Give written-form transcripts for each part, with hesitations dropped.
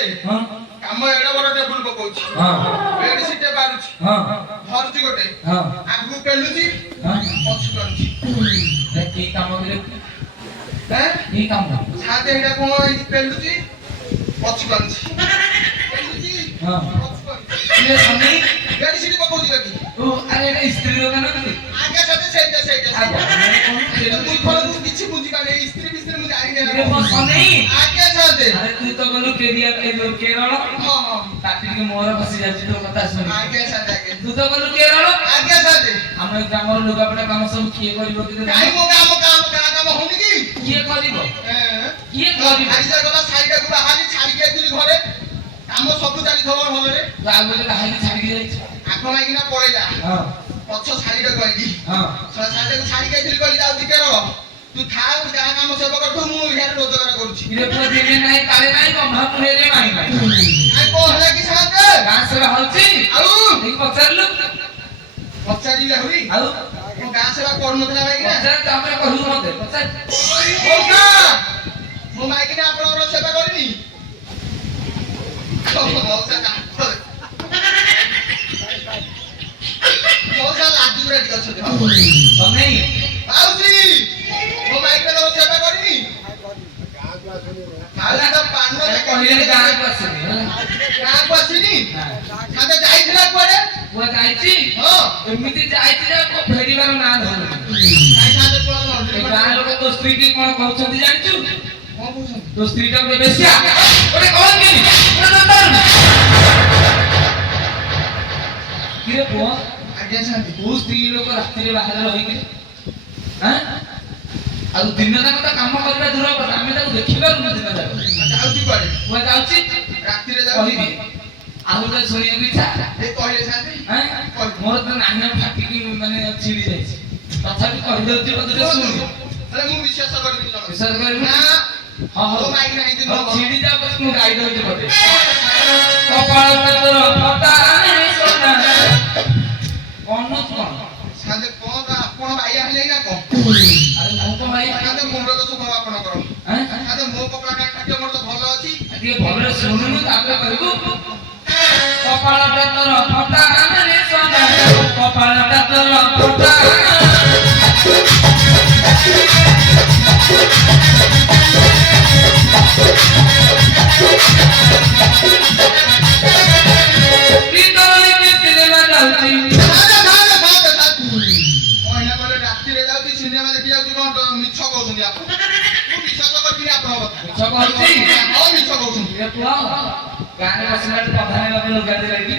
ସାଥେ କାମ ଏଡା ବଡ ଟେବୁଲ ପକଉଛି ବେଡ୍ ସିଟ୍ ପାରୁଛି ଧରୁଛି ଗୋଟେ ଆଗକୁ ପେଲୁଛି ପଛୁ କରୁଛି କି କାମ ରେ କି କାମ ସାଥେ ଏଇଟା କଣ ପେଲୁଛି ପଛୁ କରୁଛି ପେଲୁଛି ପଛୁ କରୁଛି ये सुनी ବେଡ୍ ସିଟ୍ ପକଉଛି ବାକି ओ अरे एटा स्त्री लोग ना तू ଆଗେ ସାଥେ ସେଇଟା ମୁଁ ଫଳକୁ କିଛି ବୁଝି ପାରେ ସ୍ତ୍ରୀ ବିଷୟରେ ମୁଁ ଜାଣି ये ନାହିଁ बस सुनी ଆଗେ ସାଥେ अरे तू तो बोलू केरिया केरल ताकि के मोर फसी जाची तो कथा सुन आगे साथे आगे तू तो बोलू केरल आगे साथे हम ग्रामर लुगापटा काम सब किए करिवो कि काई मो काम होनी की किए करिवो किए करिवो आइ जा गला साइड को बाहारी छाड़ी के दिली घरे काम सब चाली थवर भलरे तो आगो जे हाई छाड़ी के जाई आखो माइकिना पळेला हां पछ साइड को आइली हां साइड को छाड़ी के दिली कहली जाउ केरल तू थाउ का काम सब करथु मु इहार रोजगार करूची इरे पर देले नाही काले नाही बंधा पुरेले नाही नाही आइ को हला की साथे गां सेवा होची आउ ठीक पचारलु पचारिले होई आउ को गां सेवा करू नथला माइकिना पचार तामे कहू मते पचार ओका मु माइकिना आपनर सेवा करिनी मौसा लाजू रे टिक अछि सुनी आउसी मो माइकिना सेवा करिनी माला त पानो अरे कहले गां को आसीनी गां को आसीनी साथे जाइथिला कोडे वो जाईची हां एमिति जाईची जा को फेरीबार ना धर काई साथे कोन गां लोग तो स्त्री की कोन कहउछंती जानिचु कोन कहउछन तो स्त्री का बेसिया ओरे कोन के किरे पुआ आगे साथे तू स्त्री लोग रात्रि रे बाहर रही के हैं आ दिन तक तो काम करबा दूर पर आमे ताको देखिबा दिन तक जाउची कोडे वो जाउची रात्रि रे कहि जाउची आउ तो सुनिया भी इच्छा ए कहले साथे हैं मोर तो नाना फाटी की माने छिड़ी जाई तथापि कहि दउची बदले सुन अरे मु विश्वास करबी न विश्वास करबी ना हां ओ माइक नाही दिन छिड़ी जा बस मु गाई दउची बदे कपाल तोर फटा नहीं सोना कोन कोन साथे कोन आपण भाई आले ना कोन अरे मु तो भाई साथे मुंडो तो सुभ आपण करो हैं साथे मो कपड़ा का खाद्य मोर तो भलो अछि ये भले सुनुनु तापे करबू कपाल तोर फटा नहीं सोना कपाल तोर फटा नितोली कितने में जाउची साथे ओइना बोले रात्रि रे जाउची सिनेमा देखि जाउची कोन मिछ कहउछन आपण मु विश्वास करबी आपण କଥା छकौची हां मिछ कहउछन ये पुआ गाने बसला प्रधान बाबू लुगा दे लगी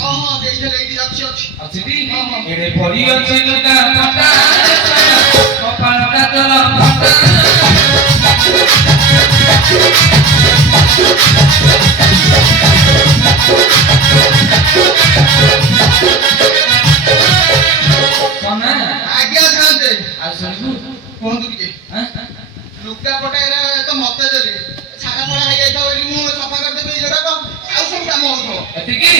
हां हां देइले एठी जाउची अछि अछि ती एरे पड़ी अछि लुगा फटा कपाल तोर फटा सोना आज्ञा साथे आ सुनबू कोहंतु के हैं लुगा पटा एरा तो मते देले छाड़ा पड़ा हे जाइता बोली मु सफा कर देबे जेडा को आउ सब काम होतो एतिकी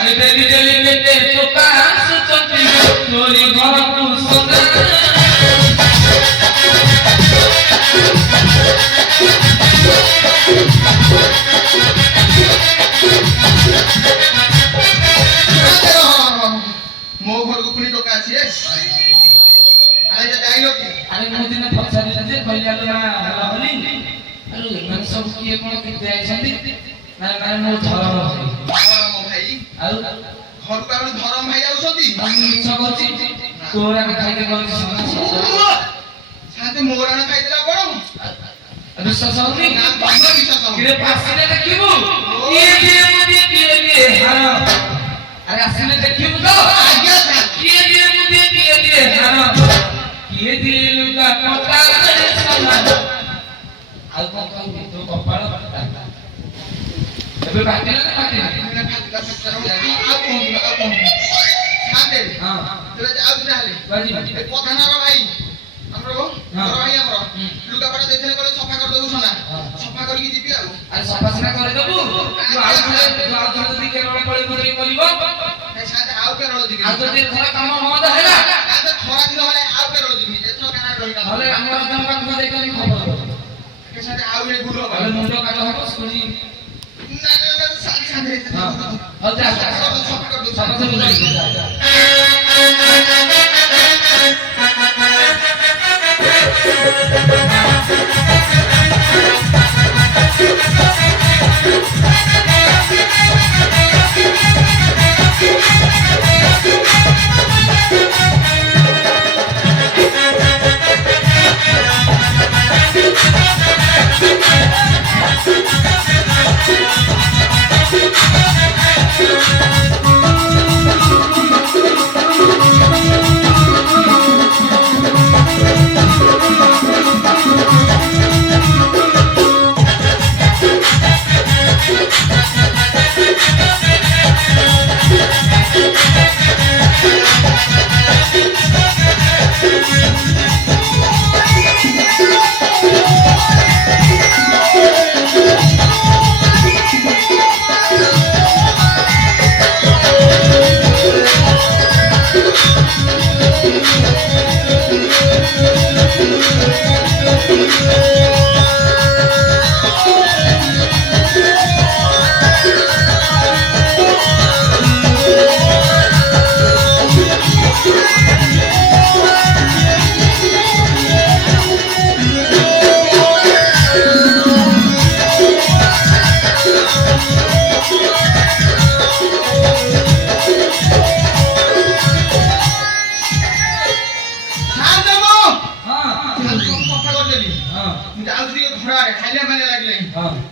अरे बेबी जली बेटे चोका सुचंती तोरी घर को सोना मो घर को पुनी टोका अछि अरे जा जाइलो की अरे मो दिन पछारी जे कहले ना हला हली अरे मन सब किए कोन के आइछंती ना ना मो धरम मो भाई आउ घर को आउ धरम भाई आउसती हम इच्छा करछि तोरा के खाइते करछि साथे मोरा ना खाइतला कोन अरे ससौनी ना बंद विश्वास किरे पासिने देखिबू ये हां अरे आसिने देखिबू तो आज्ञा साथे ये हां ये दिल का पता नहीं सोना आउ कोन तो कपाल एबे बाटिला ना बाटिला मैंने फाटला सच्चा जानी आ कोन साथे हां तोरा जाउ नाले बाजी ए पथाना रो भाई हमरो भाई हमरो लुगा पटा देखले करे सफा कर दबु सोना सफा करके जीबी आउ अरे सफासना करे देबू तू आउ जल्दी केरळ पळी पळी करिवो साथे आउ के रोज जीबी आ जल्दी थोड़ा काम होदा हैला साथे थोड़ा दिन होले आउ के रोज जीबी जेतो काना रहिना हले हमर काम का देखनि खबर के साथे आउ रे गुरो हले मुंडो काट हबो सुनी ना ହଁ ହଉ ଯା ସମସ୍ତେ ବୁଝିକି ଯା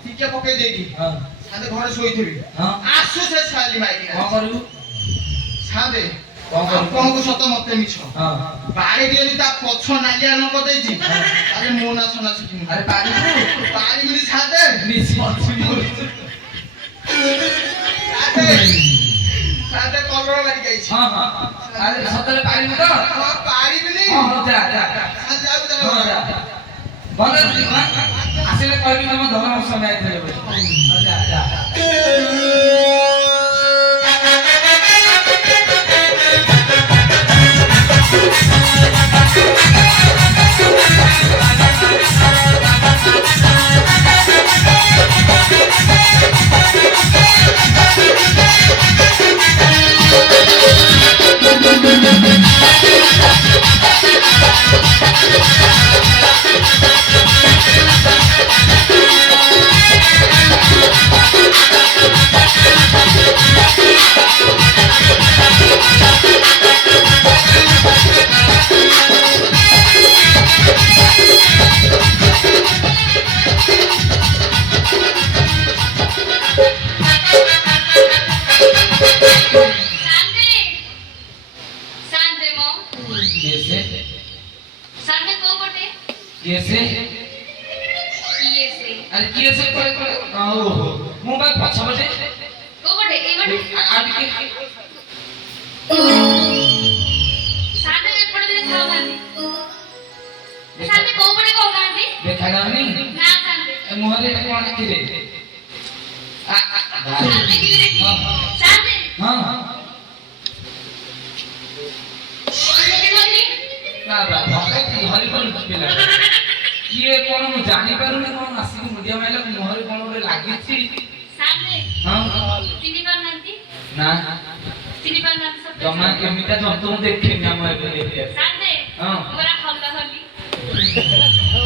ଟିକେ ପକେଇ ଦେଇକି ସାଦେ ଘରେ ଶୋଇଥିବି ଆସୁ ସେ ଛାଲି ମାଇକି କଣ କରିବୁ ସାଦେ ଆପଣଙ୍କୁ ସତ ମତେ ମିଛ ବାଡି ଯଦି ତା ପଛ ନାଲିଆ ରଙ୍ଗ ଦେଇଛି ତାହେଲେ ମୋ ନା ସନା ଶିଖିନି ଆରେ ପାଣିବିନି ସାଦେ ସାଦେ କଲର ମାରିକି ଆଇଛି ଆରେ ସତରେ ପାରିବୁ ତ ପାରିବିନି ଯା ଯା ଭଲ ଆସିଲେ କହିବି ତମ ଧର୍ମ ସମୟ ଆଇଥିଲେ ଯା ଯା अरे किए से करे करे ओ मोबाइल पछा बजे को बटे ए बटे आदि के साने एपड़ दे खाओ गांधी साने को बटे को गांधी देखा नहीं ना साने मोहरे कोन के रे साने की रे साने हां ना हरि पर पिला किए कोन मु जानि पारुनी कोन आसी मुडिया माइला मोहरे कोन रे लागिछि साने हां चिनी पानांती ना चिनी पानांती सब जमा केमिता जंतु देखि ना म एबे साने हां हमरा हल्ला हल्ली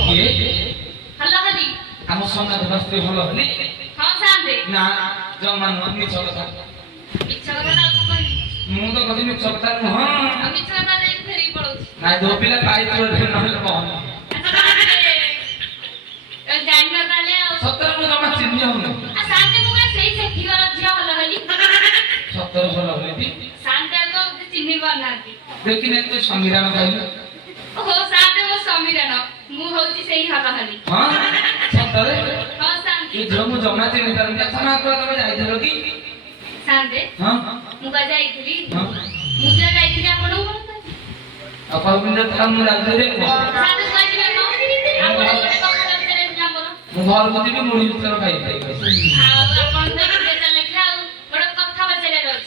किए हल्ला हल्ली हम सोना दस्ते भलो हली हां साने ना जमा नमी चलता इच्छा करा को कहि मु तो कदी मिछ कथा हां हम इच्छा ना दे फेरी पड़ो ना दो पिला पाई तो नहले बहन जान ना ताले सतर मु जमा चिन्ह होने आ साने मुगा सेही सेठी वाला जिया हल्ला हल्ली सतर भलो हली साने को चिन्नी बनाती लेकिन एक तो संविधान कहलु हो साने मो समीरण मु होची सेही हल्ला हल्ली हां सतर हां साने ये जो मु जमा चिन्ह कर क्षमा कर तबे जाई देलो की साने हां मुगा जाईथली हां मुजा जाईथली आपन को अपरबिंद थाम लाग रे साने जाईथले न आपन को मु घर गति भी मुड़ी उतर खाई खाई आ आपन देखि चले खाऊ बड़ कथा बचले रहछ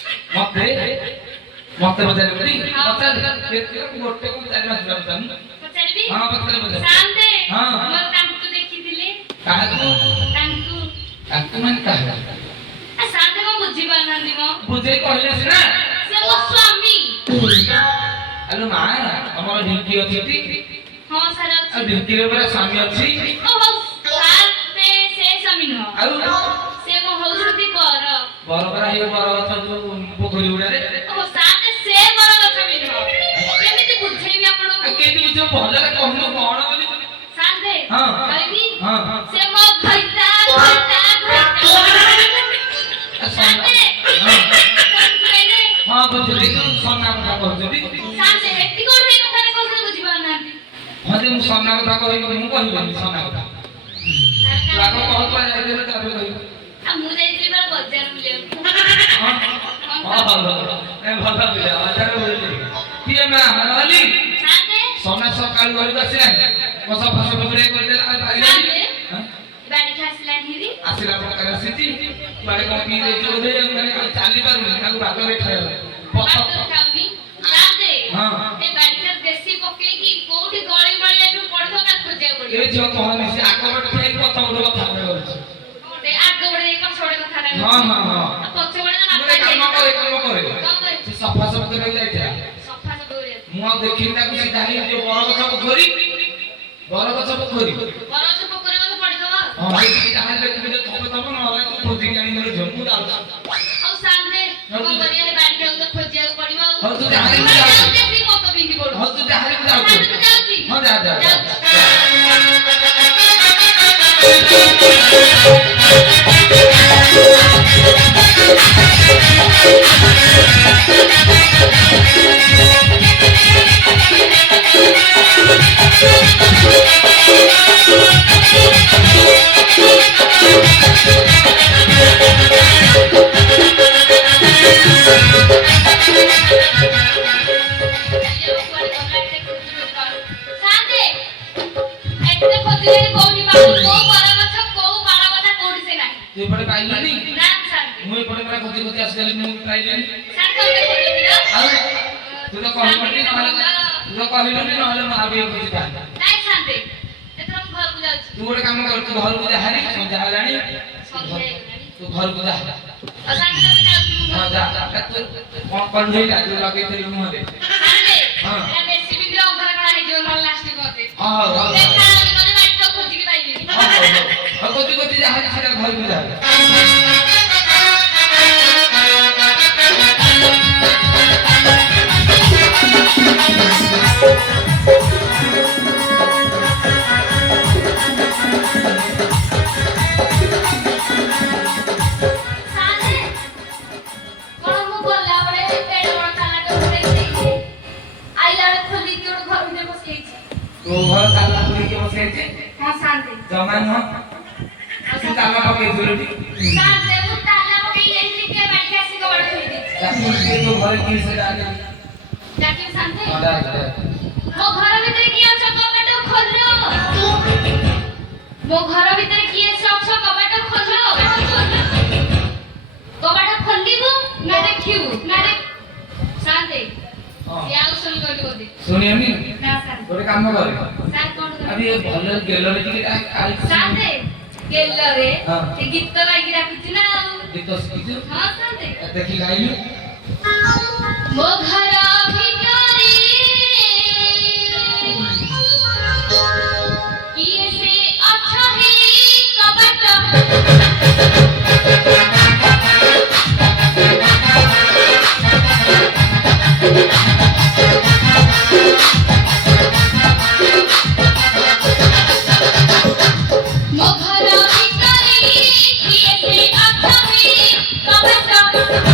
मते बजारे बड़ी पता देखियो गोटे को जाने मत जान पचलबी हां पता बजा शांते हां mo तांकु देखिथिले काहू तांकु मन काहे आ शांते को ବୁଝୁନାହାନ୍ତି ମ ବୁଝେଇ କହିଲେ ସିନା ସେ ମୋ ସ୍ୱାମୀ ଆଲୋ ମା ଆମର ଢିଙ୍କି ଅଛି ଟି ହଁ ସାର୍ ଆଉ ଅଛି ଢିଙ୍କିରେ ପରା ସ୍ୱାମୀ ଅଛି ଓହୋ ସାର୍ ସେ ସ୍ୱାମୀ ନୁହଁ ଆଉ ସେ ମୋ ହଉଛନ୍ତି ବର ବର ପରା ହେଇ ବର ଗଛ ଯୋଉ ପୋଖରୀ ଗୁଡାରେ ଓହୋ ସାର୍ ସେ ବର ଗଛ ବି ନୁହଁ କେମିତି ବୁଝେଇବି ଆଉ ଆପଣଙ୍କୁ କେମିତି ବୁଝିବ ଭଲରେ କହୁନୁ କଣ ବୋଲି ସାର୍ ଦେ ହଁ। କହିବି ହଁ ସେ ମୋ ଘଇତା ଘଇତା ସାର୍ ଦେ କହିଲେ ହଁ ବୁଝିଲି ତୁ ସନା କଥା କହୁଛନ୍ତି ସାର୍ ସେ ଏତିକି କଣ ହେଇ କଥାରେ କହୁଛନ୍ତି ବୁଝିପାରୁନାହାନ୍ତି ହଁ ଯେ ମୁଁ ସନା କଥା କହିବି ମୁଁ କହିବିନି ସନା କଥା ତୁ ଆଗ କହ କୁଆ ଯାଇଥିଲେ ତାପରେ କହିବି ଆଉ ମୁଁ ଯାଇଥିଲି ପରା ବଜାର ବୁଲିବାକୁ ହଁ ଭଲ ଭଲ ପିଲା ବାଜାରରେ ବୁଲିଲି କିଏ ମା ହଲି ସାର୍ ଦେ ସନା ସକାଳୁ ଘରକୁ ଆସିଲାଣି କଷା ଫସା ପକড়ে କରିଦେଲା ଆଉ ପାଇଲାନି ବାଡ଼ିକି ଆସିଲାଣି ହେରି ଆସିଲା ପ୍ରକାର ଆସିଛି କୁଆଡେ କଣ ପିଇ ଦେଇଛି ବୋଧେ ମାନେ ଆଉ ଚାଲି ପାରୁନି ତାକୁ ବାଟରେ ଖାଇବ ବାଟରେ ଖାଉନି ସାର୍ ଦେ ହଁ ଏ ବାଡ଼ିଟା ଦେଶୀ ପକେଇକି କୋଉଠି ଗଳି ଗଳିଆକୁ ପଡିଥିବ ତାକୁ ଖୋଜିବାକୁ ଏ ପଡିବ ଝିଅ କହନି ସେ ଆଗ ପଟେ ଠିଆ ହେଇକି ପଛ ପଟେ କଥା କରୁଛି ଗୋଟେ ଆଗ ବଡେ ପଛ ବଡେ କଥା ହଁ ହଁ ହଁ ଆଉ ପଛ ବଡେ ନା ଗୋଟେ କାମ କରେ କଣ କରେ କଣ କରେ ସେ ସଫା ସଫା କରିବାକୁ ଯାଇଥିଲା ସଫା ସଫା କରିବାକୁ ମୁଁ ଆଉ ଦେଖିନି ତାକୁ ସିଧା ହେଇ ଯୋଉ ବରଗଛ ପୋଖରୀ ବରଷ ପୋଖରୀକୁ ପଡିଥିବ ହଁ ସେଠି ଯାହା ଦେଖିବି ଯେ ଥବ ଥବ ନହେଲେ ତୁ ଖୋଜିକି ଆଣି ମୋର ଝିଅକୁ ଯାଉଛି ଆଉ ସାମନେ କଣ କରିବା ଏ ବାଡ଼ିଟାକୁ ତ ଖୋଜିବାକୁ ପଡିବ ଆଉ ହଉ ତୁ ଯାହା ହେଲେ ଯାଉଛି ଯାଉଛି ଦେଖି ମତ ପିନ୍ଧି ପଡୁ ହଉ ତୁ ଯାହା ହେଲେ ଯାଉଛି ଯାଉଛି ହଁ ଯା ଯା ତୁ ଏପଟେ ପାଇଲୁନି ମୁଁ ଏପଟେ ପୁରା ଖୋଜି ଖୋଜି ଆସିଗଲି ମୁଁ ପାଇଲିନି ଆଉ ତୁ ତ କହିଲୁନି ନହେଲେ ମୁଁ ଆଉ ଟିକେ ଖୋଜି ଥାନ୍ତି ତୁ ଗୋଟେ କାମ କର ତୁ ଘରକୁ ଯା ହାରି ସନ୍ଧ୍ୟା ହେଲାଣି ତୁ ଘରକୁ ଯା ହଁ ଯା ତୁ କଣ କଲୁ ହେଇଟା ତୁ ଲଗେଇଥିଲୁ ମୁହଁରେ ହଁ ହଉ ହଉ ହଉ ଖୋଜି ଖୋଜି ଯା ହାରି ସେଟା ଘରକୁ ଯା ତୋ ଘର ତାଲା ଖୋଲିକି ବସେଇଛି ଜମା ନୁହଁ ତୁ ତାଲା ପକେଇଥିଲୁ ଟି ତୋ ଘରେ କିଏ ସେଟା ମୋ ଘର ଭିତରେ କିଏ ଅଛି ଅଛ କବାଟ ଖୋଲ କବାଟ ଖୋଲିବୁ ନା ଦେଖିବୁ ନା ଶାନ୍ତେ ସେ ଆଉ ଶୁଣି ଗଲି ବୋଧେ ଶୁଣିବନି ନା ଶାନ୍ତେ ଗୋଟେ କାମ କରେ ସାର୍ କଣ ଆବେ ଭଲ ଗେଲରେ ଟିକେ ଶାନ୍ତେ ଗେଲରେ ହଁ। ସେ ଗୀତ ଗାଇକି ଡାକୁଛି ନା ଆଉ ଗୀତ ଶିଖିଛୁ ହଁ ଶାନ୍ତେ ଦେଖି ଗାଇଲୁ ମୋ ଘର ଭିତରେ କିଏ ସେ ଅଛ ହି କବାଟ ମୋ ଘର ଭିତରେ କିଏ ସେ ଅଛ ହି କବାଟ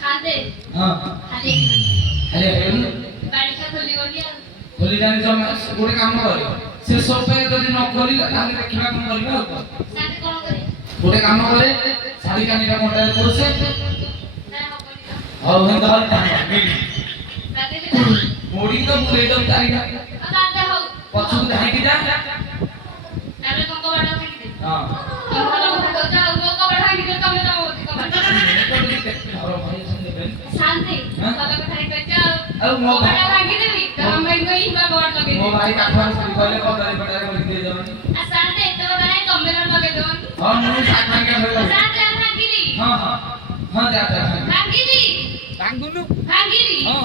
ସାଦେ ହଁ ଖାଲି ହେଲେ ଗାଡି ଟା ଖୋଲି ଗଲି ଆଉ ଖୋଲି ଜାଣି ଜମା ଗୋଟେ କାମ କରେ ସେ ସବୁ ପାଇଁ ଯଦି ନ ଖୋଲିଲା ତାହେଲେ ଦେଖିବା କଣ କରିବା ଆଉ କଣ। ସାଦେ କଣ କରି ଗୋଟେ କାମ କରେ ଶାଢୀ କାନିଟା ମୋଟାରେ ପଡୁছে ନା ହବନି ତ ଆଉ ହେନ୍ତା ହଲ ସାଦେ ବି ମୋଡି ତ ମୁଁ ଦେଇଦମ ଚାରିଟା ସାଦେ ହଉ ପଛକୁ ଧାଇକି ଯା ତାପରେ କଣ କବାଟ ଭାଙ୍ଗି ଦେ ହଁ ଭଲ କଥା କହୁଛ ଆଉ ମୋ କବାଟ ଭାଙ୍ଗି ଦେ ତମେ ତମ ହୋଉଛି କବାଟ ଶାନ୍ତି ଭଲ କଥା କହିଛ ଆଉ ମୋ କବାଟ ଭାଙ୍ଗି ଦେବି ତମ ଭାଇ କହି ବା କବାଟ ଲଗେଇ ମୋ ଦେବି ଭାଇ କାଠୁଆ ଚୋରି କଲେ କଦଳୀ ପଟାରେ କରି ଦେଇ ଦେବନି ଶାନ୍ତି ଏତେ କଥା ନାହିଁ ତମେ କଣ ଲଗେଇ ଦେବନି ହଁ ମୁଁ ସାତ ଭାଙ୍ଗିଆ ଧରିବ ଶାନ୍ତି ଆଉ ଭାଙ୍ଗିଲି ହଁ ହଁ ହଁ ଯା ଯା ଭାଙ୍ଗିଲି ଭାଙ୍ଗୁନୁ ଭାଙ୍ଗିଲି ହଁ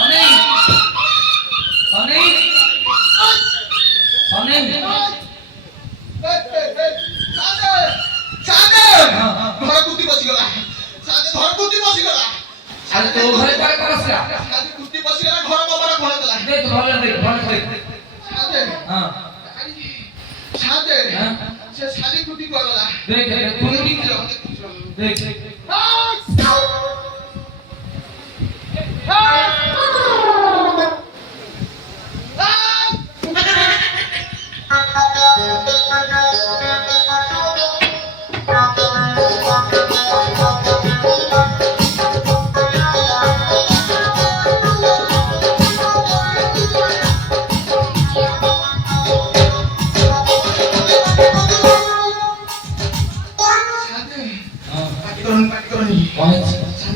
ଅନେଇ ଅନେଇ ଅନେଇ ଘର କୁତି ବସିଗଲା ଘର କୁତି ବସିଗଲା ଆରେ ତୋ ଘରେ କୁଆଡେ କଣ ଆସିଲା କୁତି ବସିଗଲା ଘର କବାଟ ଖୋଲା ଦେଲା ଦେ ତୁ ଭଲ ଦେ ହଁ ସେ ଶାଲି କୁତି ଗଲା देख खुली देख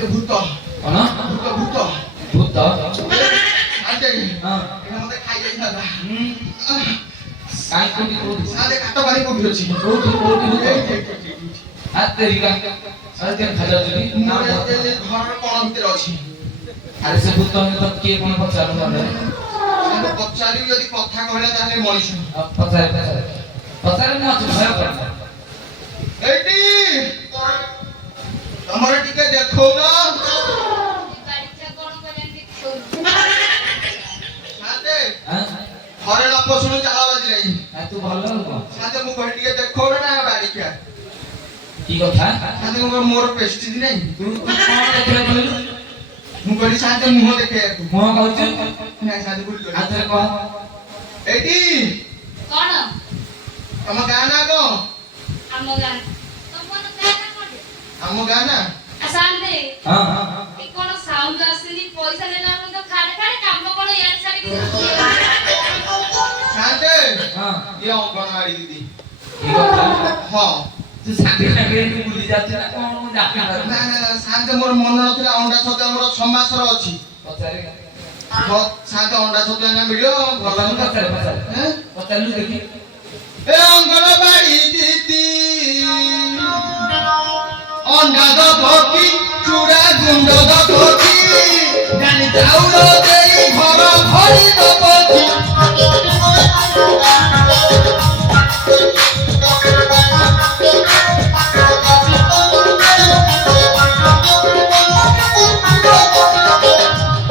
ভূত कौन ভূত ভূত भूत আজে हां এটা মতে খাই যাই না काई कोटी कोटी সাদে কাটো বাড়ি কোটি আছে कोटी कोटी भूत এই हाथ तेरी का आज के खजा तुनी ना ঘর কোন ভিতরে আছে अरे से भूत में तो के कोन पचार ना আমি পচারি যদি কথা কইলা তাহলে মরিস अब पचार पचार ना तो भय कर এইটি তোমার টিকে দেখো না বাড়িটা কোন করে দেখছো সাদে हां ঘরে লোক শুনে চালা বাজি নাই तू ভালো না সাদে মু ঘরে টিকে দেখো না বাড়ি কে की কথা সাদে মোর পেস্টিজ নাই तू कोन देखले बोलू মু কইলি সাদে মুহ দেখে मो कहू না সাদে ভুল করি आते कह এইটি কোন তম গাঁ না কো ଆମ ଗାଁ ତମ ଗାଁ ନା କୋଉଠି ଆମ ଗାଁ ନା ଆସାନ୍ତେ हां हां ଏ କଣ ସାଉଣ୍ଡ ଆସୁନି ପଇସା ନେଲା ତ ଖାଡେ ଖାଡେ କାମ କଣ ୟାର ଛାଡି সাদে हां ये অঙ্গনবাড়ি দিদি की কথা হ্যাঁ तू सांगे सांगे तू भूली जाते ना कोन मु जाके না না না সাদে মোর মনে নথিলা অন্ডা ছতে আমার সমাসর ଅଛି पचारे সাদে অন্ডা ছতে না মিলিও ভাল पचारे না पचारे पचारे হ্যাঁ पचारे देखी এ অঙ্গনবাড়ি দিদি অন্ডা দবকি চূড়া গুন্ড দবকি জানি চাউল দেই ঘর ভরি দবকি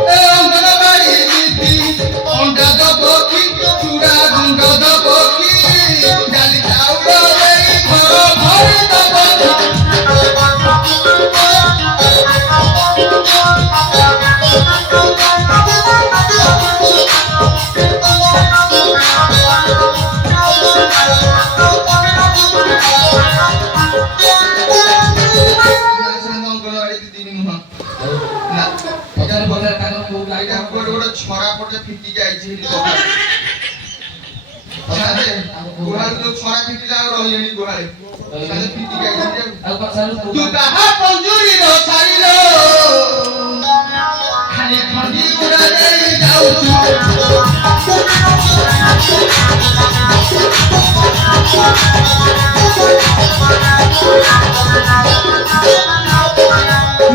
এ অঙ্গনবাড়ি দিদি অন্ডা দবকি চূড়া গুন্ড দবকি জানি চাউল দেই ঘর ভরি দবকি অঙ্গনবাড়ি দিদি নুহ না पचारे पचारे का को এটা गाइडा গোড় গোড় ছড়া পড়ে ফিটি যাইছে সাথে গুহাল তো ছড়া ফিটি যাও রহিনি গুহালে সাথে ফিটি যাইছে अब पचारे তু কাহা পঞ্জুরি র ছাড়িলো খালি খন্ডি উড়া দেই যাউছু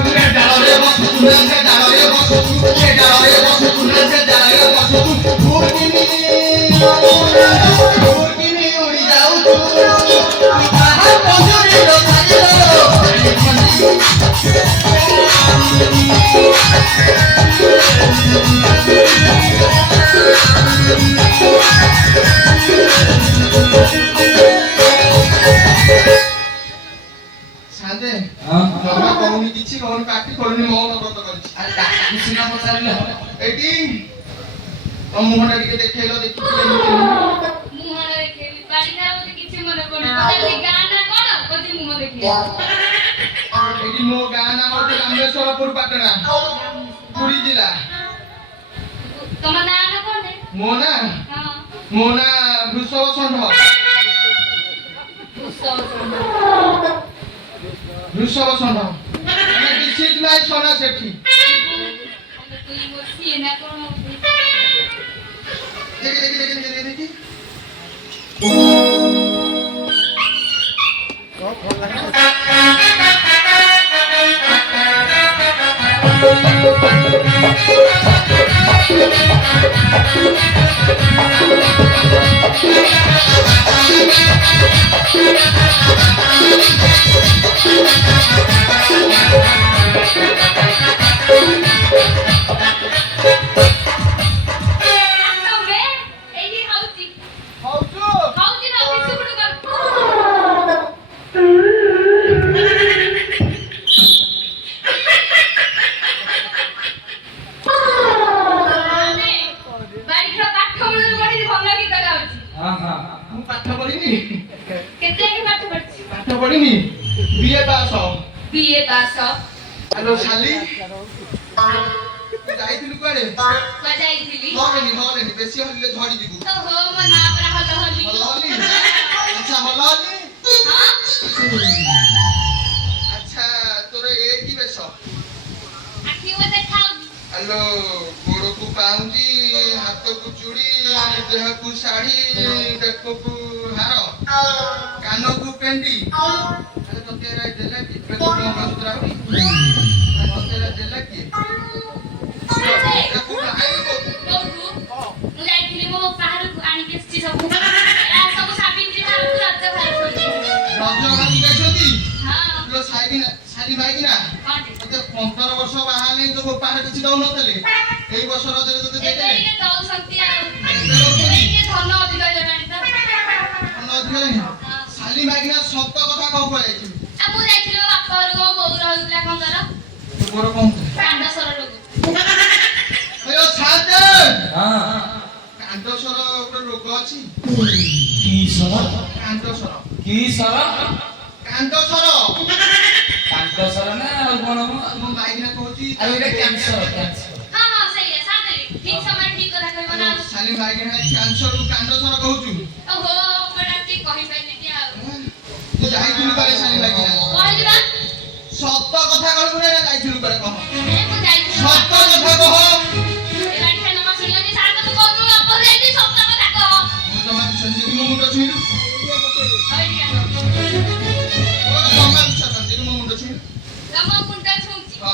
নে ডালে বসু নে ডালে বসু নে ডালে বসু নে ডালে বসু ভূমিনি ভূমিনি উড়ি যাউছু তু কাহা পঞ্জুরি র ছাড়িলো খালি খন্ডি ସାନ୍ତେ ଜମା କହୁନି କିଛି କହୁନି ପାଟି ଖୋଲୁନି ମୌନ ବ୍ରତ କରିଛି ଆରେ ତାକୁ ସିନା ପଚାରିଲେ ହବ। ଏଇଠି ତମ ମୁହଁଟା ଟିକେ ଦେଖେଇଲ ଦେଖିକି ମୁହଁରେ ଦେଖେଇଲି ବାଡ଼ିଟା ମୋତେ କିଛି ମନେ ପଡୁନି ପଚାରିଲି ଗାଁ ନା କଣ କହୁଛି ମୁହଁ ଦେଖିବା ଏଇଠି ମୋ ଗାଁ ନାଁ ହଉଛି ରାମେଶ୍ୱରପୁର ପାଟଣା ପୁରୀ ଜିଲ୍ଲା ତମ ନାଁ ନା କଣ ମୋ ନାଁ ହଁ ବୃଷଭ ଷଣ୍ଢ ବୃଷଭ ଷଣ୍ଢ ମାନେ ଡିସିଟ୍ ନାଇଁ ସନା ସେଠି তুই বসিয়ে না কোন দেখি ତମେ ଏଇଠି ହଉଛି ହଉଛୁ ହଉଛି ନା ବିସୁଗୁଡ କର ବାଡ଼ିର ପାଠ ମୂଳରୁ ପଢିକି ଭଲ ଗୀତ ଗାଉଛି ହଁ ହଁ ମୁଁ ପାଠ ପଢିନି କେତେ ପାଠ ପଢିଛି ପାଠ ପଢିନି BA pass BA pass hello ଶାଲି ଯାଇଥିଲୁ କୁଆଡେ ଯାଇଥିଲି ହଲେନି ବେଶୀ ହଲିଲେ ଝଡି ଯିବୁ ଓହୋ ମୋ ନାଁ ପରା ହଲ ହଲି ଭଲ ହଲି ଆଚ୍ଛା ଭଲ ହଲି ହଁ ଆଚ୍ଛା ତୋର ଏ କି ବେଶ ଆଖି ମତେ ଖାଉ ହ୍ୟାଲୋ ଗୋଡକୁ ପାଉଁଜି ହାତକୁ ଚୁଡ଼ି ଦେହକୁ ଶାଢୀ ବେକକୁ ହାର କାନକୁ ପେଣ୍ଡି ଆରେ ତତେ ଏରା ଦେଲା କି ତୁ ମଙ୍ଗଳସୂତ୍ର ଆଉନି ତତେ ଏରା ଦେଲା କି ତାକୁ ବାହାଇବୁ ମୁଁ ଯାଇଥିଲି ମୋ ବାହାରକୁ ଆଣିକି ଆସିଛି ସବୁ ଏହା ସବୁ ସାବିତ୍ରୀ ବାହାରକୁ ରଜ ଖାଇଥିଲି ରଜ ଭାବି ଯାଇଛନ୍ତି ହଁ ଲୋ ଶାଲି ଭାଇକି ନା କଣ ତତେ 15 ବର୍ଷ ବାହା ହେଲେ ତୋ ବୋପାରେ କିଛି ଦଉନଥିଲେ ଏଇ ବର୍ଷ ରଜରେ ତତେ ଏବେ ଦେଇଦେଲେ ଟିକେ ଦଉଛନ୍ତି ଆଉ ଏବେ ଟିକେ ଧନ ଅଧିକ ହେଇଗଲାଣି ତ ମନ ଅଧିକାନି ଶାଲି ଭାଇକି ନା ସତ କଥା କହୁ ଯାଇଥିଲୁ ଆଉ ମୁଁ ଯାଇଥିଲି ମୋ ବାପା ଘରକୁ ମୋ ବୋଉ ରହୁଥିଲା କଣ କର ମୋର କଣ କାଣ୍ଡସର ଲୋକ ଅୟୋ ଛାତେ ହଁ କାଣ୍ଡସର ଗୋଟେ ରୋଗ ଅଛି କି ସର କାଣ୍ଡସର କି ସର କାଣ୍ଡସର କାନ୍ତ ସର ନା ଆଉ କଣ ମୋ ଭାଇକିନା କହୁଛି ଆଉ ଏଇଟା କ୍ୟାନ୍ସର କ୍ୟାନ୍ସର ହଁ ହଁ ସେଇଆ ସାଦେଲି ଠିକ ସମୟରେ ଠିକ କଥା କହିବ ନା ଶାଲି ଭାଇକିନା କ୍ୟାନ୍ସରରୁ କାଣ୍ଡସର କହୁଛୁ ଓହୋ ବଡ ଟିକେ କହିପାରିଲିନି ଆଉ ତୁ ଯାଇଥିଲୁ କୁଆଡେ ଶାଲି ଭାଇକିନା କହିଲି ବା ସତ କଥା କହିବୁ ନା ଯାଇଥିଲୁ କୁଆଡେ କହ ମୁଁ ଯାଇଥିଲି ସତ କଥା କହ ଏ ଗାଡିଟା ନମା ଶୁଣିଲନି ସାର୍ ତ କହୁଛୁ ବାପ ଯାଇକି ସତ କଥା କହ ମୁଁ ଜମା ବିଶ୍ୱାସ ମୋ ମୁଣ୍ଡ ଛୁଇଁଲୁ କହିଲି ଜମା ବିଶ୍ୱାସ ମୋ ମୁଣ୍ଡ ଛୁଇଁଲୁ ତମ ମୁଣ୍ଡ ଛୁଁଛି ହଁ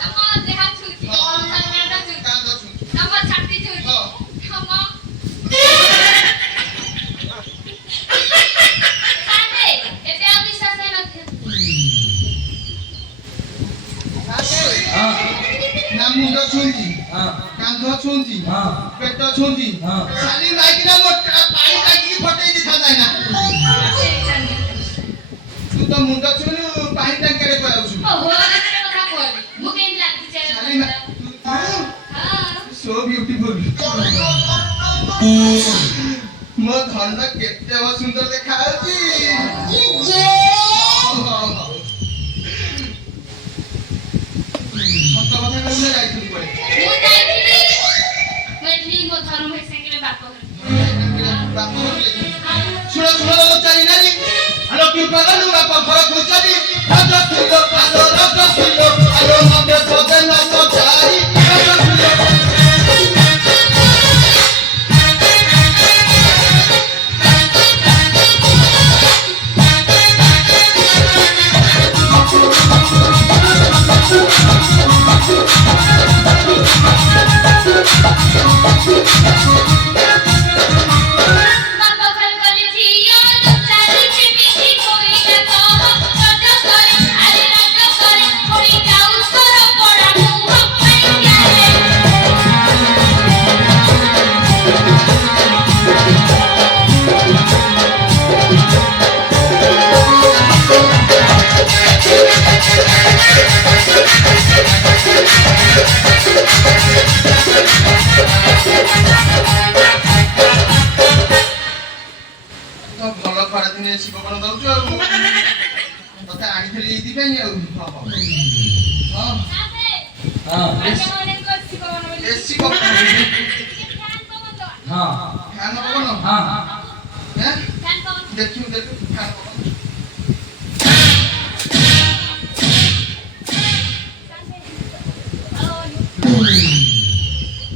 ତମ ଦେହ ଛୁଁଛି ତମ କାଣ୍ଡ ଛୁଁଛି କାନ୍ଦ ଛୁଇଁଲୁ ତମ ଛାତି ଛୁଁଛି ହଁ ତମ ସାଥେ ଏବେ ଆଉ ବିଶ୍ୱାସ ହେଇନଥିବ ହଁ ନା ମୁଣ୍ଡ ଛୁଇଁଛି ହଁ କାନ୍ଧ ଛୁଇଁଛି ହଁ ପେଟ ଛୁଇଁଛି ହଁ ଶାଲି ଭାଇକିନା ମୋ ପାଣି ଟାଙ୍କିକି ଫଟେଇ ଦେଇଥାନ୍ତା ନା ତୁ ତ ମୁଣ୍ଡ ଛୁଇଁଲୁ ପାଣି ଟାଙ୍କିରେ ପଳାଉଛୁ ଓହୋ ଏତେ କଥା କହିଲି ମୁଁ କେମିତି ଲାଗୁଛି ଶାଲି ହଁ ସୋ ବିୟୁଟିଫୁଲ ମୋ ଧନ କେତେ ସୁନ୍ଦର ଦେଖାଯାଉଛି ସତ କଥା କହିଲେ ଯାଇଥିଲୁ କୁଆଡେ ମୁଁ ଯାଇଥିଲି ମୁଁ ଏଠି ମୋ ଧର୍ମ ଭାଇ ସାଙ୍ଗରେ ବାପ ଘର ବାପ ଘରକୁ ଯାଇଥିଲୁ ଶୁଣ ଚାଲି ନାରୀ ଆଲୋ କି ପାଗଲୁ ବାପ ଘର ଖୋଜାରି ରଜ ଥିଲ ଆଲୋ ରଜ ଥିଲ ଆଲୋ ମତେ ସଜେ ନ ସଜାରି ରଜ ଥିଲ ବାପ ଘର ଗଲି ଝିଅ ଲୁଚାଲି ମିଠି ହୋଇଲା କହ ରଜ କରି ଆରେ ରଜ କରି ସେଇଥିପାଇଁ ଆଉ ହଁ ହଁ ଏସି ପବନ ହଁ ଫ୍ୟାନ ପବନ ହଁ ହେଁ ଦେଖିବୁ ଫ୍ୟାନ ପବନ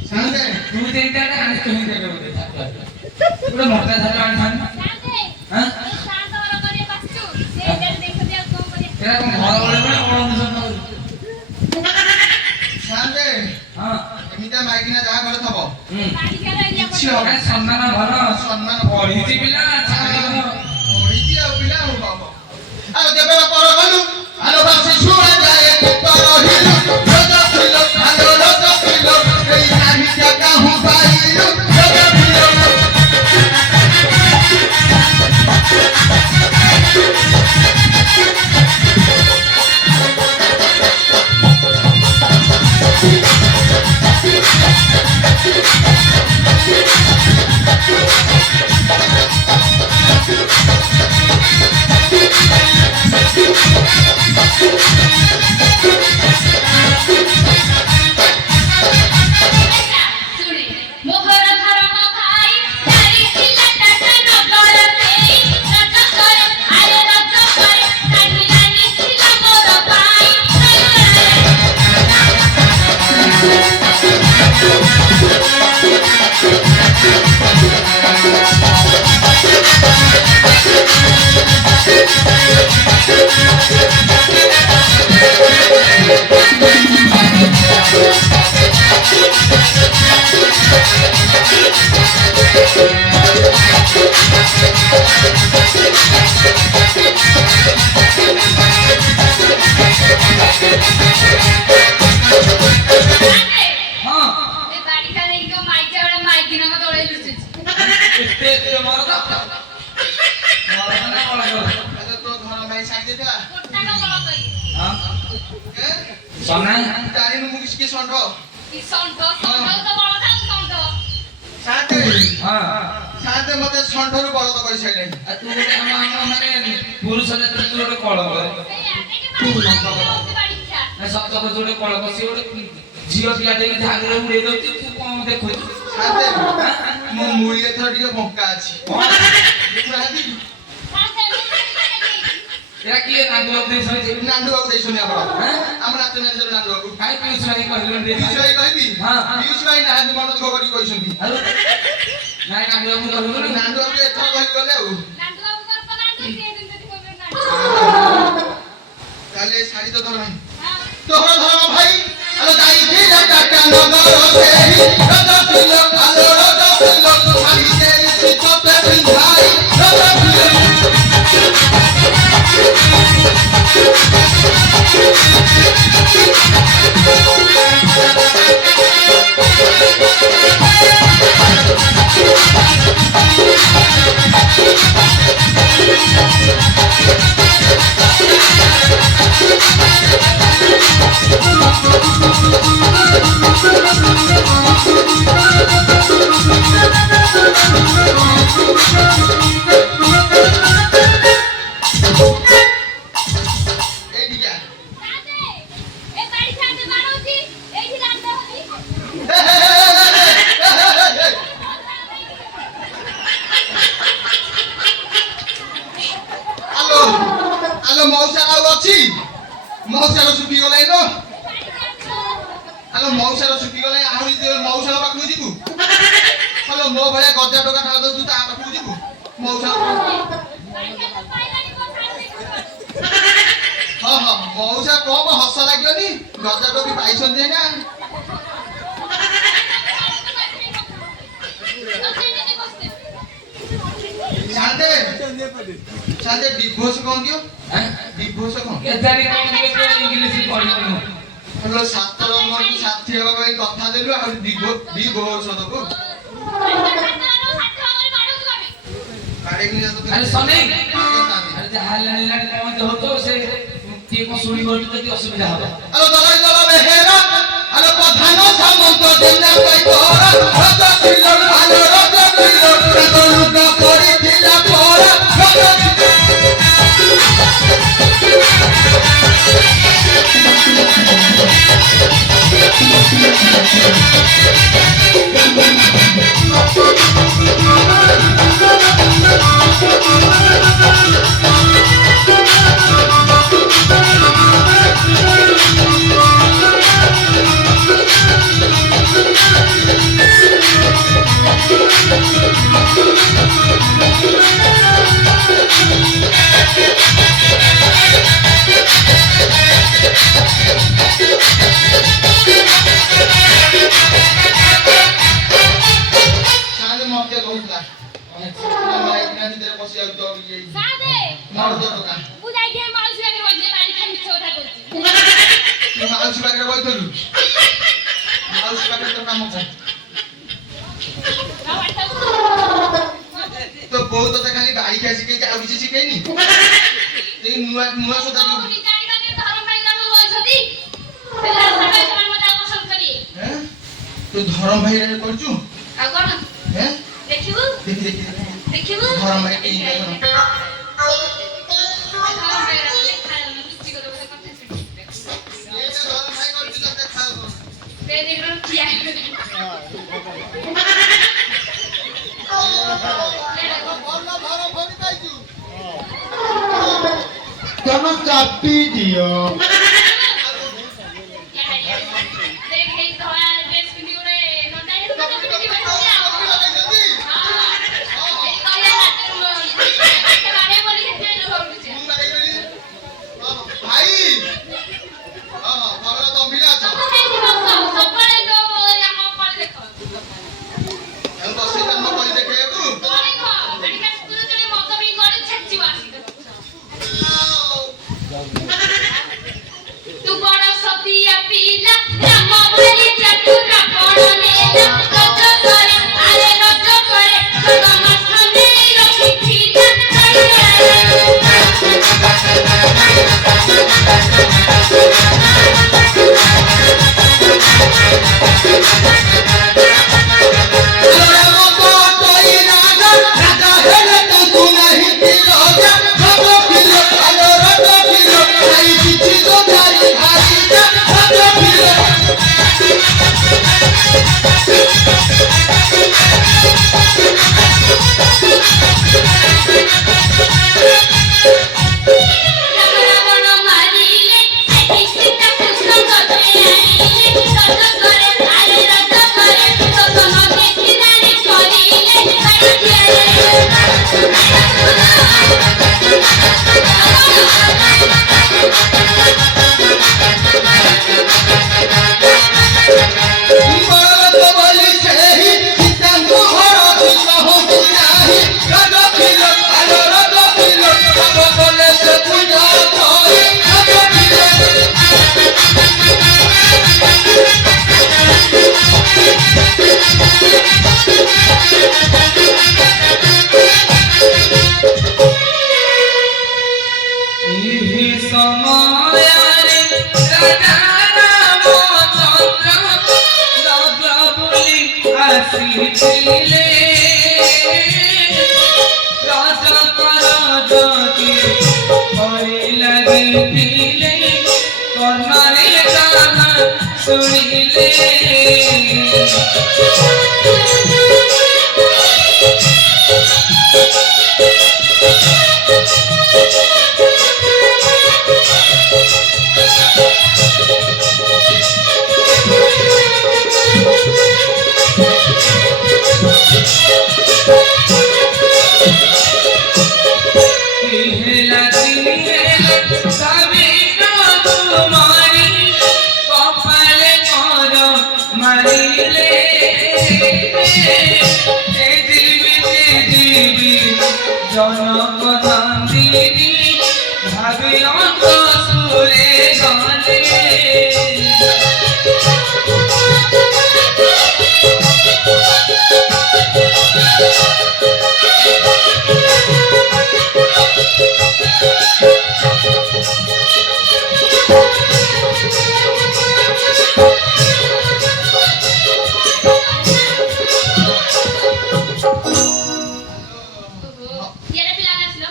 ସାଙ୍ଗେ ତୁ ଦେଇଟା ଆଣି କହି ଦେବେ ଗୋଟେ ମୋଟା ଧାର ଆଣି ଥାନ୍ତି ହଁ तेरा कौन घर वाले में और मिशन ସାଙ୍ଗେ हां ଏମିତିଆ ମାଇକିନା ଯାହା ଘରେ ଥବ କିଛି ହବ ସମ୍ମାନ ଭଲ ସମ୍ମାନ ପଢିଛି ପିଲା ଛାଡ଼ିବ ପଢିଛି ଆଉ ପିଲା ଆଉ ବାପ ଆଉ କେବେ ପର ଗଲୁ ଆଲୋ ବାସି ଶୁଣା ଯାଏ କେତ ରହିଲୁ ରଜ ଥିଲ ଆଲୋ ରଜ ଥିଲ ଏଇ ସାହିତ୍ୟ କାହୁ ପାଇଲୁ ରଜ ଥିଲ सोना ଜାଣିନୁ ମୁଁ କିଛି ଷଣ୍ଢ ସାତେ हां ସାତେ ମତେ ଷଣ୍ଢରୁ ବଳଦ କରିସାରିଲେଣି तू गोटे हम माने पुरुष जाति तू गोटे कळ सब सब जोड़े कळ बसी गोटे झियो पिला देई झागरे उड़े दउती तू कोन देखु ସାତେ ମୋ ମୁଳି ଏଥର ଟିକେ ବଙ୍କା ଅଛି ଦେଖୁନାହାନ୍ତି ଏରା କିଏ ନାନ୍ଦୁ ଦେଇ ସଇ ନାଣ୍ଡୁ ବାବୁ ଦେଇଛନ୍ତି ଆପଣ ଆମ ନାଚ ନାଚର ନାଣ୍ଡୁ ବାବୁ କାଇ ପିଉଛ ନାଇ କହିଲୁ ଦେ ପିୟୁଷ ଭାଇ କହିବି ହଁ। ପିୟୁଷ ଭାଇ ନାହାନ୍ତି ମନ ଦୁଃଖ କରି କହିଛନ୍ତି ଆଉ ନାଇ ନାନ୍ଦୁ କହିଲୁ ନାଣ୍ଡୁ ବାବୁ ଏଥର କହିଗଲେ ଆଉ ତାହେଲେ ଶାଢୀ ତ ଧର ଭାଇ ତୋର ଧର ଭାଇ ଆଲୋ ଯାଇଥିଲା କାକା ନଗର ସେଇ ରଜ ଥିଲ ଆଲୋ ରଜ ଥିଲ ଶାଢୀ ଦେଇଛି ତତେ ପିନ୍ଧାଇ ରଜ ଥିଲ ଏଇଠିକା ଆଲୋ ଆଲୋ ମଉସା ଆଉ ଅଛି ମଉସାର ଶୁଖିଗଲାଣି ଲୋ ଆଲୋ ମଉସାର ଶୁଖିଗଲାଣି ଆହୁରି ମଉସାଙ୍କ ପାଖକୁ ଯିବୁ ଆଲୋ ମୋ ଭଳିଆ ଗଜା ଟୋକା ଠାରୁ ଦଉଛୁ ତା ପାଖକୁ ଯିବୁ ମଉସା ହଁ ହଁ ମଉସା କମ ହସ ଲାଗିବନି ଗଜା ଟୋକି ପାଇଛନ୍ତି ନା ଶାନ୍ତେ ଶାନ୍ତେ ଡିଭୋର୍ସ କଣ ଦିଅ ଡିଭୋର୍ସ କଣ ଏଜାରି କୋନ ଦିଏ ଇଂଲିଶ ପଢିବୁ ହ୍ୟାଲୋ 7 ନମ୍ବରକୁ ସାଥି ହେବା ପାଇଁ କଥା ଦେଲୁ ଆଉ ଡିଭୋର୍ସ ଦବୁ ବାଡେଇକି अरे सने अरे जहाल लानी कोन जो तो से के को सुनी बोल तो असुविधा हो আলো দলাই দলা মেহেরা আলো প্রধান সামন্ত দিনা কই তোরা রজ ছিল আলো রজ ছিল সকলুকা করিছিলা পরা রজ ସାଙ୍ଗେ ମତେ କହୁଥିଲା ମାଇକିନା ଭିତରେ ପଶିବାକୁ ତ ଇଏ ସାଦେ ମର୍ଦ ଟୋକା ମୁଁ ଯାଇକି ମାଉସୀ ପାଖରେ ବସିଲେ ବାଡ଼ି ଖାଲି ମିଛ କଥା କହୁଛି ତୁ ମାଉସୀ ପାଖରେ ବଇଥିଲୁ ମାଉସୀ ପାଖରେ ତ କାମ କର ତ ବୋଉ ତତେ ଖାଲି ବାଳିକା ଶିଖେଇଛି ଆଉ କିଛି ଶିଖେଇନି ସେଇ ନୂଆ ନୂଆ ସଦା ମୁଁ ଜାଣିବାନି ଧର୍ମ ପାଇଁ ତାକୁ ବସିଛନ୍ତି ସେଲା ସମୟ ସେମାନେ ମତେ ପସନ୍ଦ କରିବେ ହେଁ ତୁ ଧରମ ଭାଇରେ କରିଛୁ ଆଉ କଣ ହେଁ ଦେଖିବୁ ଦେଖି ଦେଖି ଦେଖିବୁ ଧରମ ଭାଇ କେହି କର ଧରମ ଭାଇ କରିଛୁ ତତେ ଖାଉ ଭଲ ଧରମ ଭରି ପାଇଛୁ ତମ ଚାପି ଦିଅ ଭାଇ ଭଲ ଗମ୍ଭୀର ଅଛ ଆଉ ବସେଇ କାମ କରି ଦେଖେଇବାକୁ तू बड़ा सतिया पीला राम भली चतुरा बड़ नेला रज करे अरे रज करे गम खाने रखी थीला रावण मारिले सेठी सीता कृष्ण गते आइले रज करे अरे रज करे गम देखि नानी करिले ଏହି ସମୟରେ ରାଜା ରାମଚନ୍ଦ୍ର ରାଜା ବୋଲି ଆସିଥିଲେ ରାଜାଙ୍କର ଯଦି ଭଳି ଲାଗିଥିଲେ କର୍ଣ୍ଣରେ ତାହା ଶୁଣିଲେ জনক নন্দিনী ভাবি অন্ত সুরে গলে ये पिलाना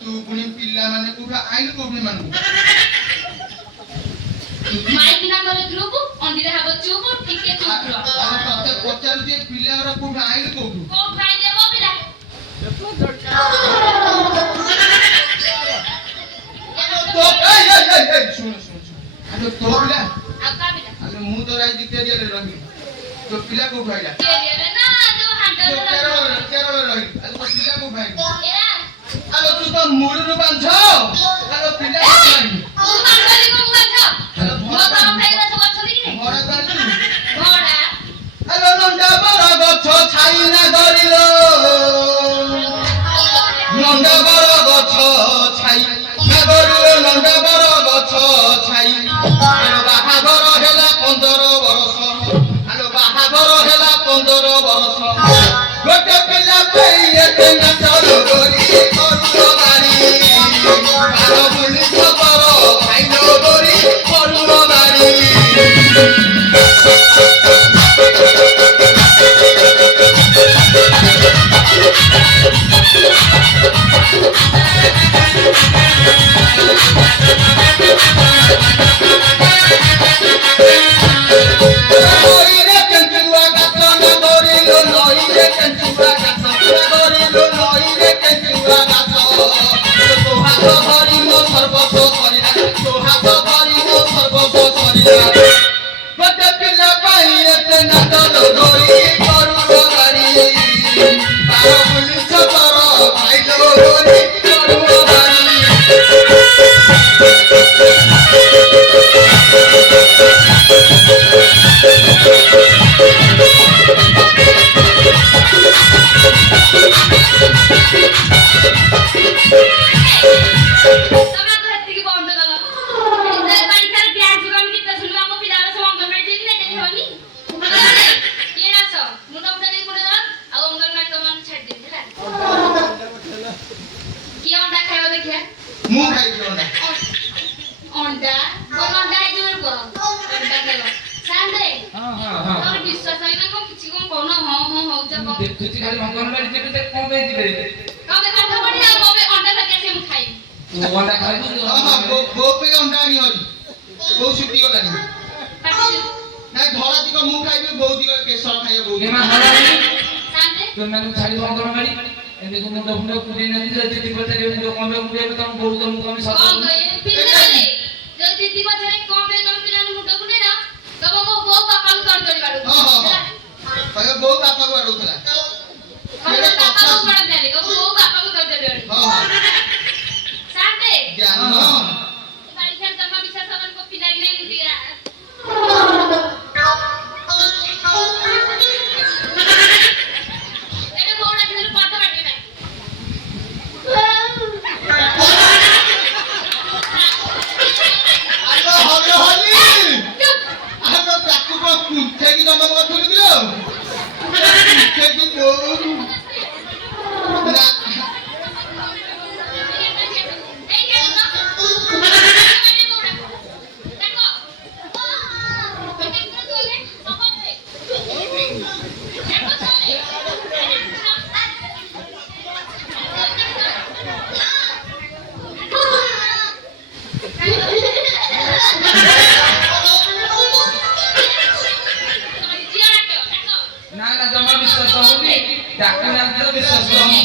ତୁ ପୁଣି ପିଲାମାନେ କୋଉଠୁ ଆଇଲୁ କୋଉଠି ମାନଙ୍କୁ ମାଇକି ନା କଲେ ଗ୍ରୁପ ଅଣ୍ଡିରେ ହବ ଚୁପ ଟିକେ ଚୁପ ରହ ତତେ ପଚାରୁଛି ପିଲାଗୁରା କୋଉଠୁ ଆଇଲୁ କୋଉଠୁ କୋଉ ଖାଇ ଦେବ ପିଲା ତୋ ଶୁଣ ଆଲୋ ତୋ ପିଲା ଆଉ କା ପିଲା ଆଲୋ ମୁଁ ତ ରାଇ ଦିତେରିଆରେ ରହିଲି ତୋ ପିଲା କୋଉଠୁ ଆଇଲା କେରିୟରେ ନା ଯୋଉ ହାଣ୍ଡ ତୋ କେରଳରେ ରହିଲି ଆଲୋ ତୋ ପିଲା କୋଉଠୁ ଆଇଲା ଏରା ଆଲୋ ତୁ ତ ମୂଳରୁ ବାଞ୍ଝ ଆଲୋ ପିଲା କୋଉଠୁ ଆଇଲୁ ତୁ ବାଙ୍ଗଲି କୁ ବାଛ ଆଲୋ ମୋ ତମ ଖାଇବା ସବୁ ଅଛନ୍ତି କି ନାହିଁ ଭରା ବାଞ୍ଝୁ ଭଡ଼ା ଆଲୋ ନଣ୍ଡା ବର ଗଛ ଛାଇ ନା ଗରିଲ ନଣ୍ଡା ବର ଗଛ ଛାଇ ନା ଗରିଲ ନଣ୍ଡା ବର ଗଛ ଛାଇ ଆଲୋ ବାହାଘର ହେଲା 15 ବର୍ଷ ଆଲୋ ବାହାଘର ହେଲା 15 ବର୍ଷ ଗୋଟେ ପିଲା ପାଇଁ ଏତେ ନାଚ ଗୋରି କରୁଅ ଗାଡ଼ି ବାର ବୁଲିଛ କର ଖାଇଲ ଗୋରି କରୁଅ ଗାଡ଼ି ନଈରେ କେଞ୍ଚୁଆ ଗାତ ନା ଗରିଲ ନଈରେ କେଞ୍ଚୁଆ ଗାତ ନା ଗରିଲ ନଈରେ କେଞ୍ଚୁଆ ଗାତ ତୋ ହାତ ଧରି ମୋ ସର୍ବସ୍ୱ କରିଲା ତୋ ହାତ ଧରି ମୋ ସର୍ବସ୍ୱ କରିଲା ଗୋଟେ ପିଲା ପାଇଁ ଏତେ ନାଟ ଗୋରି କରୁଅ ଗାଡ଼ି ବାର ବୁଲିଛ ତର ଖାଇଲ ଗୋରି କରୁଅ ଗାଡ଼ି ତମେ ତ ହେତିକି ବନ୍ଦ କଲ ଏ ପରୀକ୍ଷାରେ ଡ୍ୟାନ୍ସ କମ ଗୀତ ଶୁଣିବ ଆମ ପିଲାର ସବୁ ଅଙ୍ଗନବାଡି ଯିବି ନା ଦେବି ହବନି କିଏ ନାଚ ମୁଁ ତମକୁ ଦେବି କୋଟେ ଦର ଆଉ ଅଙ୍ଗନବାଡି ତମମାନଙ୍କୁ ଛାଡିଦେବି ହେଲା କିଏ ଅଣ୍ଡା ଖାଇବ ଦେଖିଆ ମୁଁ ଖାଇଛି ଅଣ୍ଡା ଅଣ୍ଡା କଣ ଅଣ୍ଡା ହେଇଯିବ କୁହ ଅଣ୍ଡା ଖାଇବ ସାନ୍ଦେ ତୋର ବିଶ୍ୱାସ ନାହିଁ ନା କଣ କିଛି କଣ କହୁନ ହଁ ହଁ ହଉଛ କଣ ଦେଖୁଛି ଖାଲି ଅଙ୍ଗନବାଡି ଯିବେ ତ କଣ ପାଇଁ ଯିବେ କଣ ପାଠ ପଢି ଆଉ କଣ ଅଣ୍ଡା ଧରିକି ଆସିବେ ମୁଁ ଖାଇବି ତୁ ଅଣ୍ଡା ଖାଇବୁ ବୋଉ ପାଇଁ ଅଣ୍ଡା ଆଣି ହରି ବୋଉ ଛୁଟି ଗଲାଣି ପାଟି ନାଇଁ ଧରା ଦିଗ ମୁଁ ଖାଇବି ବୋଉ ଦିଗ କେଶର ଖାଇବ ବୋଉ ଏମା ହଲାନି ସାନ୍ଦେ ତୁମମାନଙ୍କୁ ଛାଡ଼ିବ ଅଙ୍ଗନବାଡି ଏମିତି ମୁଣ୍ଡ ଫୁଣ୍ଡ କୁଟେଇ ନେଇ ଯଦି ଦି ପଚାରେ କମେ କୁଟେଇବେ ତମ ବୋଉ ତମକୁ କମେ ସତ କଣ କହିବେ ପିଲାମାନେ ଯଦି ଦିଦି ପଛରେ କଣ ପାଇଁ ତମ ପିଲାଙ୍କୁ ମୁଣ୍ଡ କୁଣ୍ଡେଇ ନା ତମ ବୋଉ ବାପାଙ୍କୁ ତଡ଼ି ତଡ଼ି ବାଡୁ କହିବ ବୋଉ ବାପାକୁ ଆଡଉଥିଲା ବାପାଙ୍କୁ କଣ ଦେଲେ ବୋଉ ବାପାଙ୍କୁ ତଡ଼ି ତଡ଼ି ବାଡୁ ସାନ୍ଦେ ଜ୍ଞାନ ବାଳିକା ଜମା ବିଶ୍ୱାସ ହବନି ମୋ ପିଲା କି ନାହିଁ ମୁଁ ଟିକେ ଏଟା ବୋଉ ଡାକିଦେଲେ ପାଠ ବାଟିବେ ନାହିଁ ଆଲୋ ହଲି ହଲି ଚୁପ୍ ଆଲୋ ତାକୁ କଣ କୁଣ୍ଠେଇକି ଜନ୍ମ କରୁଥିଲି କିଲୋ କୁଣ୍ଠେଇକି ବୋଉ ନା ନା ନା ଜମା ବିଶ୍ୱାସ ହବନି ଡାକ୍ତର ଜାଣିଥିବ ବିଶ୍ୱାସ ହବନି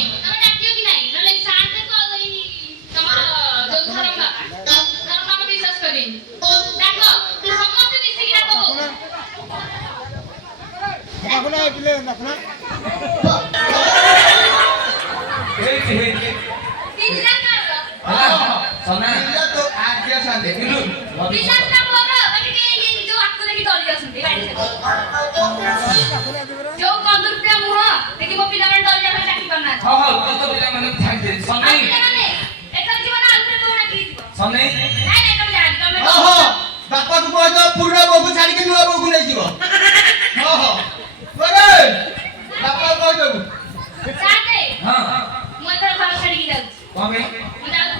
ହେଇଛି ହେଲା ସନା ପିଲା ତ ଆଜ୍ଞା ସାଙ୍ଗେ ଦେଖିଲୁ ଯୋଉ କନ୍ଦୁରିଆ ମୁହଁ ଦେଖି ମୋ ପିଲାମାନେ ଡରିବା ପାଇଁ ଡାକି ପାରୁନାହାନ୍ତି ହଁ ହଉ ତୁ ତ ପିଲାମାନଙ୍କୁ ଛାଡ଼ିଦେ ସନେଇ ପିଲାମାନେ ଏଥର ଯିବ ନା ଆଉଥରେ ବୋଉ ଡାକିକି ଯିବ ସନେଇ ନାଇଁ ନାଇଁ ତମେ ଯାଅ ତମେ ଓହୋ ବାପାକୁ କହିଦ ପୁରୁଣା ବୋଉକୁ ଛାଡିକି ନୂଆ ବୋଉକୁ ନେଇଯିବ ଓହୋ ବୋରେ ବାପାକୁ କହିଦବୁ ସାତେ ହଁ ମୁଁ ଏଥର ଘର ଛାଡିକି ଯାଉଛି କଣ ପାଇଁ ମୁଁ ଯାଉଛି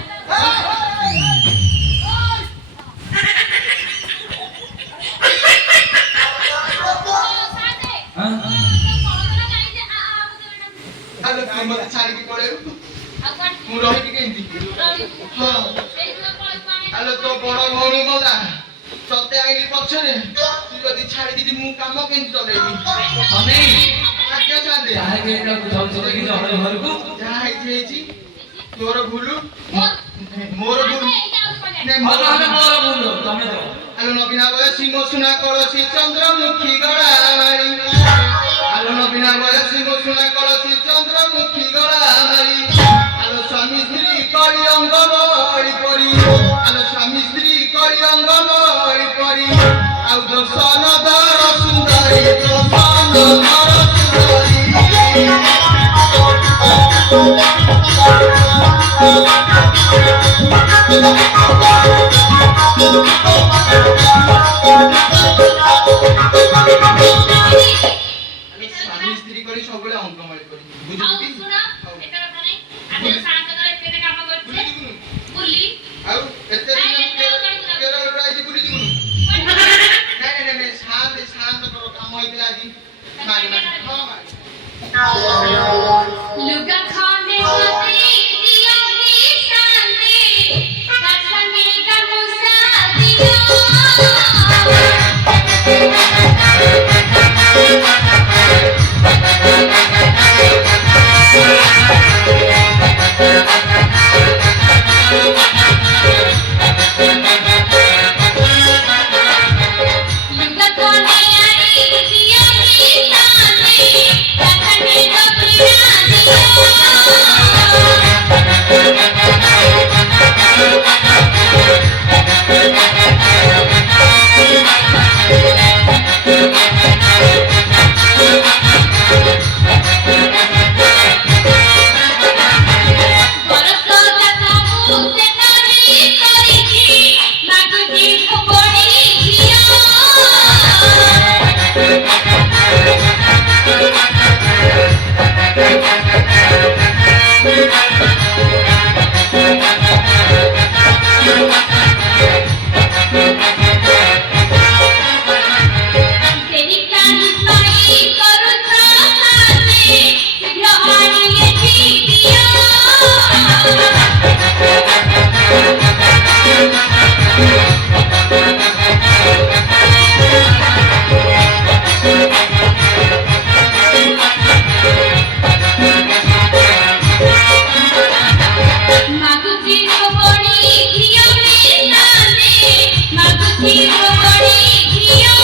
ହଁ ଆଲୋ ତୁ ମତେ ଛାଡିକି ପଳେଇବୁ ମୁଁ ରହିବି କେମିତି? ହଁ ଆଲୋ ତୋ ବଡ ଭଉଣୀ ଗଲା ତତେ ଆଇଲି ପଛରେ ତୁ ଯଦି ଛାଡିକି ମୁଁ କାମ କେମିତି ଚଲେଇବି? ଅନେଇ ଆଜ୍ଞା ଚାନ୍ଦେ ଯାହା କି ଏଟା ବୁଝାଉଛି ଦେଖି ଜହର ଘରକୁ ଯାହା ହେଇଛି ହେଇଛି ତୋର ଭୁଲ ମୋର ଭୁଲ ନାଇଁ ନହେଲେ ମୋର ମୋର ଭୁଲ ତମେ ତ ଆଲୋ ନବୀନା ବୟସୀ ମୋ ସୁନା କଳସୀ ଚନ୍ଦ୍ରମୁଖୀ ଗଳାମାରି ଆଲୋ ନବୀନା ବୟସୀ ମୋ ସୁନା କଳସୀ ଚନ୍ଦ୍ରମୁଖୀ ଗଳାମାରି ଆଲୋ ସ୍ୱାମୀ ସ୍ତ୍ରୀ କଳି ଅଙ୍ଗ ବଳି ପରି ଆଲୋ ସ୍ୱାମୀ ସ୍ତ୍ରୀ କଳି ଅଙ୍ଗ ବଳି ପରି ଆଉ ଦର୍ଶନ ଧର ସୁନ୍ଦରୀ ଦର୍ଶନ ଧର ସୁନ୍ଦରୀ ସ୍ୱାମୀ ସ୍ତ୍ରୀ କରି ସବୁବେଳେ ଅଙ୍ଗମାଳି କରି ବୁଝିଲି ଆଉ ଏତେ କେରଳରୁ ଆଇଛି ବୁଲି ଯିବୁନୁ ନାଇଁ ଶାନ୍ତ କର କାମ ହେଇଥିଲା ଆଜି ମାରି ହଁ ମାରି लुगा खाने वाली दिया ही शांति कसमे का मुसा दिया लुगा खाने वाली दिया ही शांति कसमे का मुसा दिया बरसो जगमु से तारी करी मागुजी खबड़ी हिया तेरी कानी पाई करू थाने शीघ्र आनिए दिया मागुजी को बड़ी घिया में ताने मागुजी को बड़ी घिया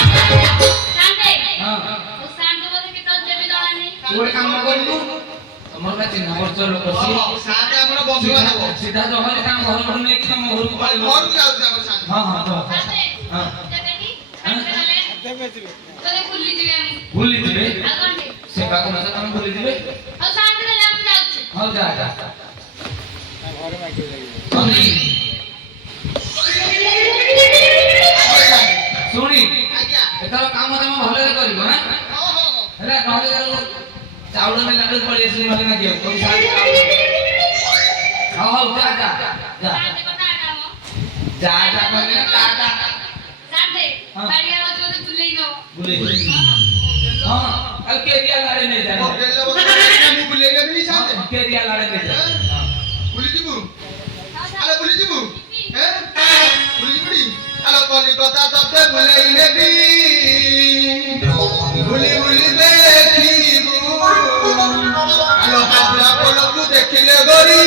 सांते ହଁ ओ सांते बोले कि तो देवी दला नहीं ତୁ ଗୋଟେ କାମ କରିବୁ ତମର ବା ଚିହ୍ନା ପରିଚୟ ଲୋକ ସିଏ ସାଙ୍ଗେ ଆମର ବନ୍ଧୁବାନ୍ଧବ ସିଧା ଜହରେ ତାଙ୍କ ଘର ଘରୁ ନେଇକି ତମ ଘରକୁ ପଳେଇବ ଘରକୁ ଯାଉଛି ଆମର ସାଙ୍ଗେ ହଁ ହଁ ତ सांते हाँ। देखी सांते गले तोरे भूली जिवे हम ଭୁଲି ଯିବେ आ कोन ସେବା କର ତମେ ଭୁଲି ଯିବେ ओ सांते गले हम जाउछ ହଉ ଯା ଯା ଅନେଇ ଶୁଣି ଆଜ୍ଞା ଏଥର କାମ ତମେ ଭଲରେ କରିବ ହାଁ ହଁ ହଁ ହଁ ହେଲା ନହେଲେ ଚାଉଳ ନେଲା ବେଳକୁ ପଳେଇ ଆସିବି ନହେଲେ ମାଗିବ ପଇସା ହଉ ହଉ ଯା ଯା ଯା सांते कथा काम ଯା ଯା କହିଲେ ନା ତା ତା सांते हाँ। बाड़िया होछ तो भूली नो ବୁଲେଇ ହଁ ଆଉ କେରିଆ ଲାଡେ ନେଇ ଯା ବେଲ ବସା ମୁଁ ବୁଲେଇ ନେବି ସାଙ୍ଗେ କେରିଆ ଲାଡେ ନେଇ ଯା ବୁଲି ଯିବୁ ଆଲୋ ବୁଲି ଯିବୁ ହେଁ ବୁଲି ଯିବୁଟି ଆଲୋ କଲିକତା ତତେ ବୁଲେଇ ନେବି ବୁଲି ବୁଲି ଦେଖିବୁ ଆଲୋ ହାବଡ଼ା ପୋଲକୁ ଦେଖିଲେ ଗୋରି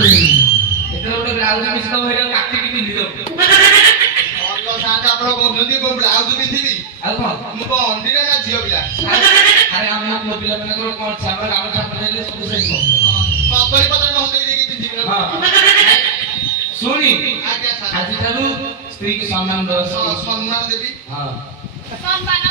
ଏଥିରେ ଗୋଟେ ବ୍ଲାଉଜ ମିଶିଦବ ହେଇଟା କାଟିକି ପିନ୍ଧିଦବ ଭଲ ସାଙ୍ଗ ଆପଣ କହୁଛନ୍ତି ମୁଁ ବ୍ଲାଉଜ ପିନ୍ଧିବି ଆଉ କଣ ମୁଁ କଣ ଅଣ୍ଡିରା ନା ଝିଅ ପିଲା ଆରେ ଆମ ପୁଅ ପିଲାମାନଙ୍କର କଣ ଅଛି ଆମର ଗାମୁଛା ପଠେଇଲେ ସବୁ ସେଇ କଦଳୀ ପତ୍ର ନହେଲେ ଦେଇକି ପିନ୍ଧିବି ନା ହଁ ଶୁଣି ଆଜ୍ଞା ସାଙ୍ଗ ଆଜିଠାରୁ ସ୍ତ୍ରୀକି ସମ୍ମାନ ଦବ ସମ୍ମାନ ଦେବି ହଁ ସମ୍ମାନ